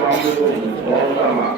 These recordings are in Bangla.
আলহামদুলিল্লাহ জানলাম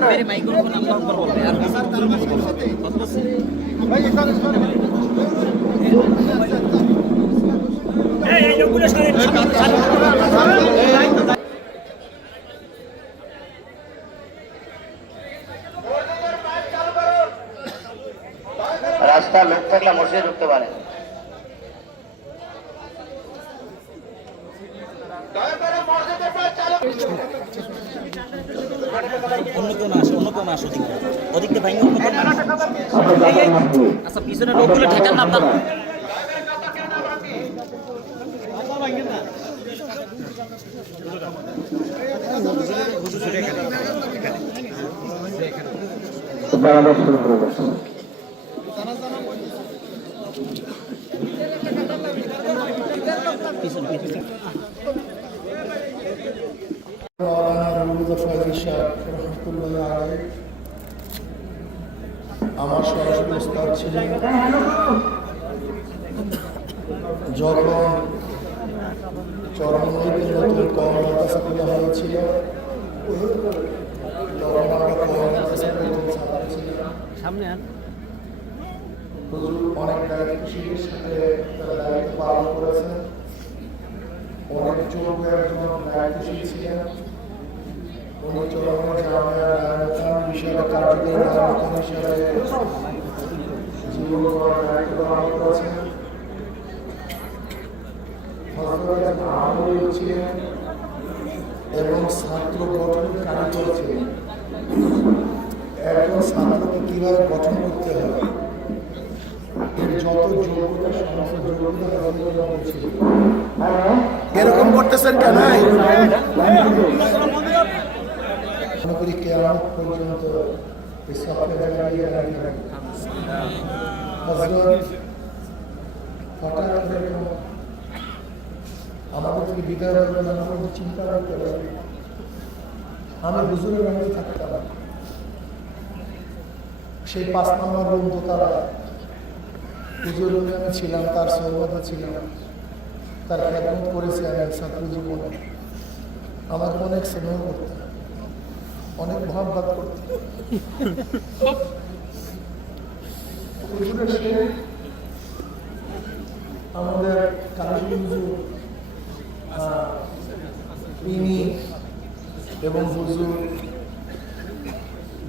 मेरे माइक्रोफोन हम पर बोलते हैं यार बस बस রাস্তা লোক থাকলে মসজিদে ঢুকতে পারে অন্য কেউ না অন্য কেউ না ওদিকে ওদিকে ভাঙে অন্য কেউ না আচ্ছা পিছনে লোকগুলো ঠেকান সাহেব রহমতুল্লাহ আলাই আমার সরাসরি উস্তাদ ছিলেন। যখন চরমনৈতে নতুন কর্মকাশা খোলা হয়েছিল তখন আমরা কর্মকাশা প্রথম ছাত্র ছিলাম। সামনে হুজুর অনেক দায়িত্বশীলের সাথে তারা দায়িত্ব পালন করেছেন। অনেক যোগ্য একজন দায়িত্বশীল ছিলেন এবং ছাত্র গঠনের কারিগর ছিলেন একজন ছাত্রকে কীভাবে গঠন করতে হবে এরকম করতেছেন কেন? করি কেমন পর্যন্ত এই সফটওয়্যার থেকে বিদায় থাকতাম সেই পাঁচ নম্বর রুম দোতলা হুজুর আমি ছিলাম, তার সৌগত ছিলাম। তার খেদমত করেছি আমি ছাত্র জীবনে আমাকে অনেক স্নেহ করতেন। অনেক মহাব্বাত হুজুরের আমাদের কালী হুজুর আহ, ইনি এবং হুজুর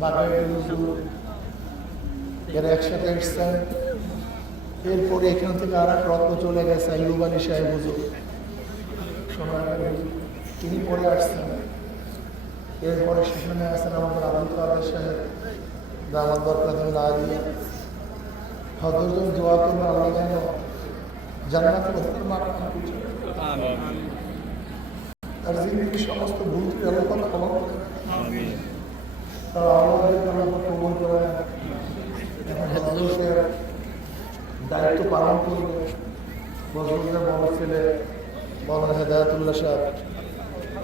বাগানের হুজুর এরা একসাথে এসছেন। এরপরে এখান থেকে আর এক রত্ন চলে গেছে আইয়ুবানি সাহেব হুজুর। সোনার তিনি পরে আসছেন। এরপরে সেখানে আছেন আমাদের আব্দুল কাদের সাহেব দামাদ বরকাত আলিয়া হজরজন দোয়া করবেন আল্লাহ যেন জান্নাত মাকাম কিছু আর সমস্ত ভুল পাক ক্ষমা করে তারা আমাদেরকে আল্লাহ পাক করে দায়িত্ব পালন করবে। বজরুলের বড় ছেলে মৌলানা হেদায়তুল্লাহ সাহেব।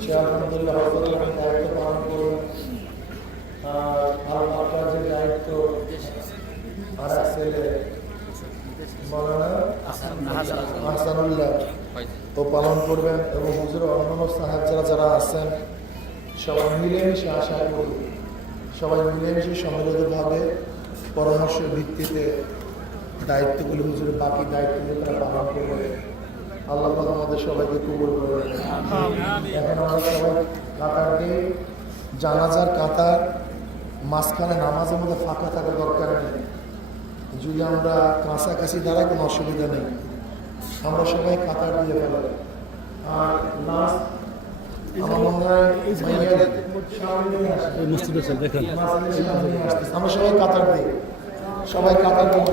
সে আলহামদুলিল্লাহ দায়িত্ব পালন করবে। আর আপনার যে দায়িত্ব আর ছেলে আহসানুল্লাহ ও পালন করবেন এবং হুজুর অন্যান্য যারা আছেন সবাই মিলেমিশে আশা করি সবাই মিলেমিশে সম্মিলিতভাবে পরামর্শের ভিত্তিতে দায়িত্বগুলি হুজুরের বাকি দায়িত্বগুলো তারা পালন করবে। আল্লাহ পাক আমাদের সবাইকে কবুল করবে এখন আমরা সবাই কাতার জানাজার কাতার মাঝখানে নামাজের মধ্যে ফাঁকা থাকা দরকার নেই। যদি আমরা কাছাকাছি দাঁড়াই কোনো অসুবিধা নেই। আমরা সবাই কাতার দিয়ে ফেলাম আর লাস্ট আমার সবাই কাতার দিই সবাই কাতার দিয়ে